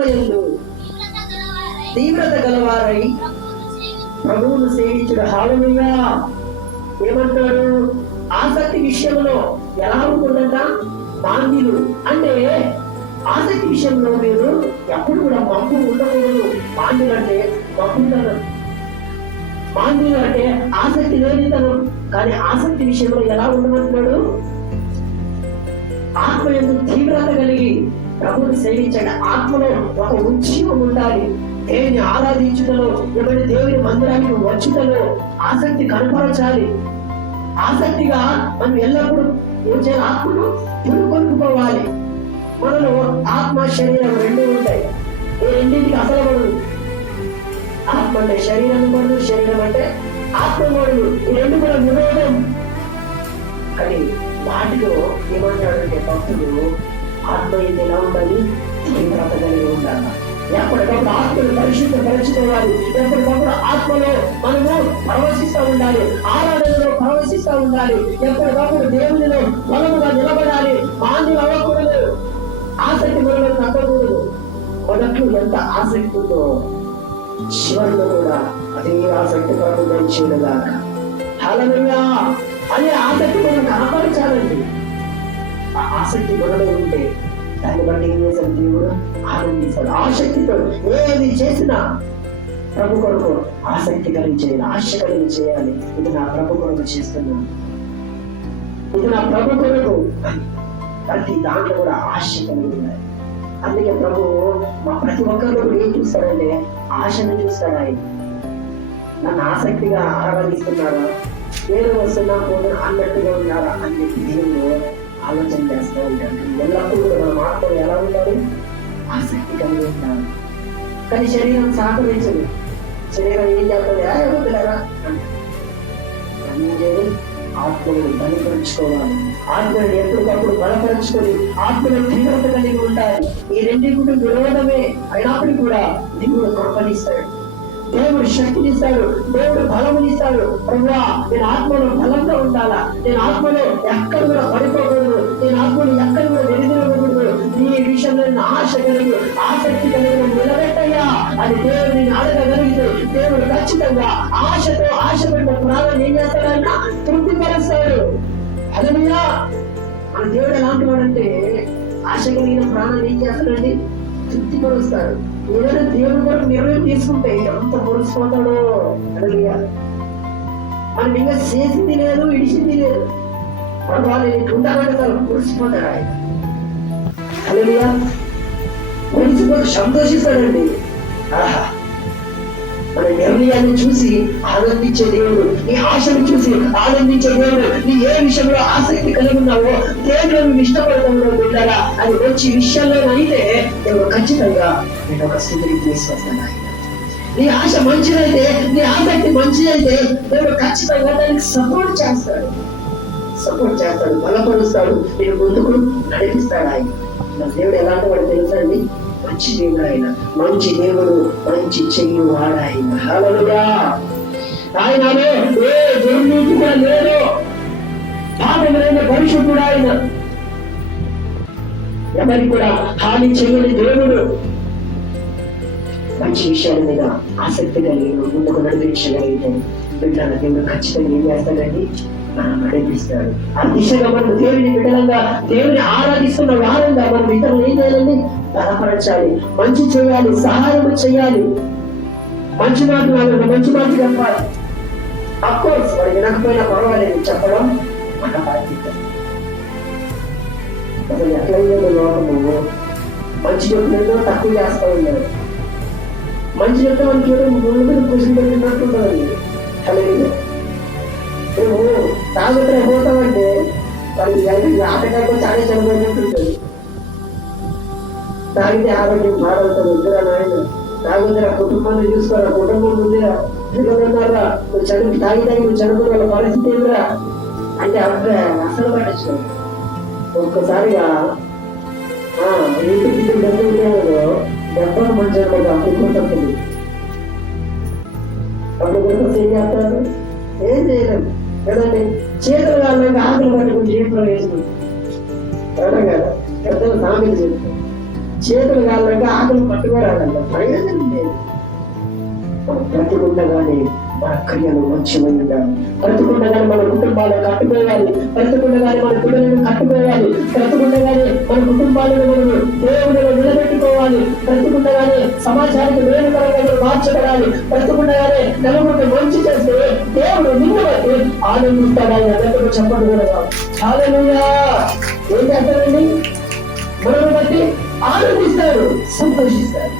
ఆత్మయందు తీవ్రత గలవారై ప్రభువును సేవించుడు హాలనుగా ఏమంటారు ఆసక్తి విషయంలో ఎలా ఉంటుందంట? బాంధ్యులు. అంటే ఆసక్తి విషయంలో మీరు ఎప్పుడు కూడా మబ్బు ఉండకూడదు. బాంధ్యులు అంటే మబ్బుతనం బాంధ్యులు అంటే ఆసక్తి లేనితనం కానీ ఆసక్తి విషయంలో ఎలా ఉండమంటున్నాడు? ఆత్మ ఎందుకు తీవ్రత కలిగి ప్రభుని సేవించండి. ఆత్మలో ఒక ఉజ్జీవం ఉండాలి. దేవుని ఆరాధించుటలో ఎవరి దేవుని మందిరానికి వచ్చుటలో ఆసక్తి కనపరచాలి. ఆసక్తిగా మనం ఎల్లప్పుడూ ఏం చేయాలి ఆత్మను పురుకొల్పుకోవాలి మనలో ఆత్మ శరీరం రెండు ఉంటాయి. ఈ రెండింటికి అసలు పడదు ఆత్మ అంటే శరీరం పడదు శరీరం అంటే ఆత్మ పడదు ఈ రెండు కూడా విరోధం. కానీ వాటిలో ఏమంటాడంటే భక్తులు ఆత్మ ఇది ఎలా ఉండాలి. తీవ్రత కలిగి ఉండాలి ఎప్పటికప్పుడు ఆత్మను పరిశుద్ధ పరచుకోవాలి. ఎప్పటికప్పుడు ఆత్మలో మనము ప్రవశిస్తూ ఉండాలి. ఆరాధనలో ప్రవశిస్తూ ఉండాలి. ఎప్పటికప్పుడు దేవునిలో బలముగా నిలబడాలి. మాన్యులు అవ్వకూడదు. ఆసక్తి మనలో తగ్గకూడదు మనకు ఎంత ఆసక్తి ఉందో చివరిలో కూడా అదే ఆసక్తి కొరకు దంచేయదాకా హల్లెలూయా! అనే ఆసక్తి మనం కాపాడించాలండి. ఆ ఆసక్తి మనలో చేశాడు దేవుడు ఆనందిస్తాడు. ఆసక్తితో ఏది చేసినా ప్రభు కొరకు ఆసక్తి కలిగి చేయాలి ఆశ కలిగి చేయాలి. ఇది నా ప్రభు కొరకు చేస్తున్నాను ఇది నా ప్రభు కొరకు ప్రతి దాంట్లో కూడా ఆశ కలిగి ఉండాలి. అందుకే ప్రభు మా ప్రతి ఒక్కరు ఏం చూస్తాడంటే ఆశను చూస్తాడు ఆయన నన్ను ఆసక్తిగా ఆరాధిస్తున్నారా? నేను వస్తున్నా పోతున్నా అన్నట్టుగా ఉన్నారా అని చెప్పి దేవుడు ఆలోచన చేస్తూ ఉంటాడు. ఎల్లప్పుడూ కూడా మన మాటలు ఎలా ఆసక్తి కలిగి ఉండాలి కానీ శరీరం సహకరించదు. శరీరం ఏం చేస్తుంది? "ఆ, వద్దులేరా" చేయాలి? ఆత్మను బలపరుచుకోవాలి. ఆత్మను ఎప్పటికప్పుడు బలపరుచుకొని ఆత్మను తీవ్రత కలిగి ఉండాలి. ఈ రెండింటి విరోధమే అయినప్పుడు కూడా దేవుడు కృపనిస్తాడు. దేవుడు శక్తినిస్తాడు. దేవుడు బలమునిస్తాడు. ప్రభువా నేను ఆత్మలో బలంగా ఉండాలా? నేను ఆత్మలో ఎక్కడ కూడా విషయంలో ఆశ కలిగి ఆసక్తి కలిగి నిలబెట్టయ్యా. అని దేవుడు నేను అడగగలిగితే దేవుడు ఖచ్చితంగా ఆశతో ఆశపడిన ప్రాణం ఏం చేస్తాడన్నా? తృప్తిపరుస్తాడు. అదనయ్యా మన దేవుడు ఎలాంటి వాడంటే ఆశ కలిగిన ప్రాణం ఏం చేస్తాడండి తృప్తిపరుస్తాడు. ఏదైనా దేవుడి కొరకు నిర్ణయం తీసుకుంటే ఎంత పొరుచుపోతాడో అడగలిగా మనం ఇంకా చేసింది లేదు ఇడిచింది లేదు. వాళ్ళు ఉంటారంటే తను పొడిచిపోతాడు ఆయన. అలలియా పొడిచిపోతే సంతోషిస్తాడండి. ఆహా. మన నిర్ణయాన్ని చూసి ఆనందించే దేవుడు నీ ఆశను చూసి ఆనందించే దేవుడు నీ ఏ విషయంలో ఆసక్తి కలిగి ఉన్నావో దేవుడు నువ్వు బిడ్డారా అది వచ్చి విషయంలో అయితే నేను ఖచ్చితంగా నేను ఒక స్థితిని తీసుకొస్తాను నీ ఆశ మంచిదైతే నీ ఆసక్తి మంచిదైతే దేవుడు ఖచ్చితంగా దానికి సపోర్ట్ చేస్తాడు. సపోర్ట్ చేస్తాడు బలపరుస్తాడు నేను ముందుకు నడిపిస్తాడు ఆయన నా దేవుడు ఎలాంటి వాడు తెలుసా అండి? మంచి దేవుడు ఆయన. మంచి దేవుడు మంచి చెయ్యి వాడు ఆయన. హల్లెలూయా ఆయనలో ఏ దుర్నీతి కూడా లేదు. పాపమైన పరిశుద్ధుడు ఆయన. ఎవరి కూడా హాని చేయని దేవుడు. మంచి విషయాల మీద ఆసక్తి కలిగి ముందుకు నడిపించగలిగితే బిడ్డల దేవుడు ఖచ్చితంగా ఏం చేస్తాడండి? మనం ఆ దిశగా మనం దేవుని విధంగా దేవుని ఆరాధిస్తున్న వారంగా మనం ఇతరులు ఏం చేయాలండి? బలపరచాలి మంచి చేయాలి సహాయం చేయాలి. మంచి మాటలు వాళ్ళని మంచి మాటలు చెప్పాలి. అఫ్కోర్స్ వాడు వినకపోయినా పర్వాలేదు చెప్పడం మన బాధ్యత. అసలు ఎట్లయిందో లోకము మంచి చెప్పినట్టు తక్కువ చేస్తా ఉన్నారు. మంచి చెప్తే మనకి ఏదో ముందు మీద కృషి పెట్టినట్టు తాగుతున్న పోతామంటే వాడికి అయితే ఆటగాడు చాలా చనిపోయినట్టుంటుంది తాగితే ఆరోగ్యం పాడవుతుంది వద్దురా నాయన. తాగుతురా కుటుంబాన్ని చూసుకోరా? కుటుంబం ఉందిరా? పిల్లలున్నారా నువ్వు చదువు తాగి తాగి నువ్వు చదువుకున్న వాళ్ళ పరిస్థితి ఏమిరా అంటే అక్కడ అసలు పట్టించు ఒక్కసారిగా ఇంటికి డబ్బు ఉండేవాడు దెబ్బకు మంచిగా అప్పుడు తప్పింది. అప్పుడు చేస్తారు? ఏం చేయలేము. కదండి చేతులు వాళ్ళకి ఆకులు పట్టుకుని జీవితంలో వేసుకుంటారు కదా? పెద్దలు సామెత చెప్తారు. చేతులు కావాలంటే ఆకులు పట్టుకోరాలంట ప్రయోజనం బ్రతికుండగానే మన క్రియలు మంచివై ఉండాలి బ్రతికుండగానే మన కుటుంబాలను కట్టుకోవాలి బ్రతికుండగానే మన పిల్లలను కట్టుకోవాలి బ్రతికుండగానే మన కుటుంబాలను మనము దేవుడిలో నిలబెట్టుకోవాలి. బ్రతికుండగానే సమాజానికి వేరుకరంగా మార్చబడాలి. బ్రతికుండగానే నలుగురికి మంచి దేవుడు నిన్ను బట్టి ఆనందిస్తాడు ఆయన అందరికీ చెప్పండి కూడా చాలనుగా ఏం చేస్తాడండి మనల్ని బట్టి ఆనందిస్తాడు సంతోషిస్తాడు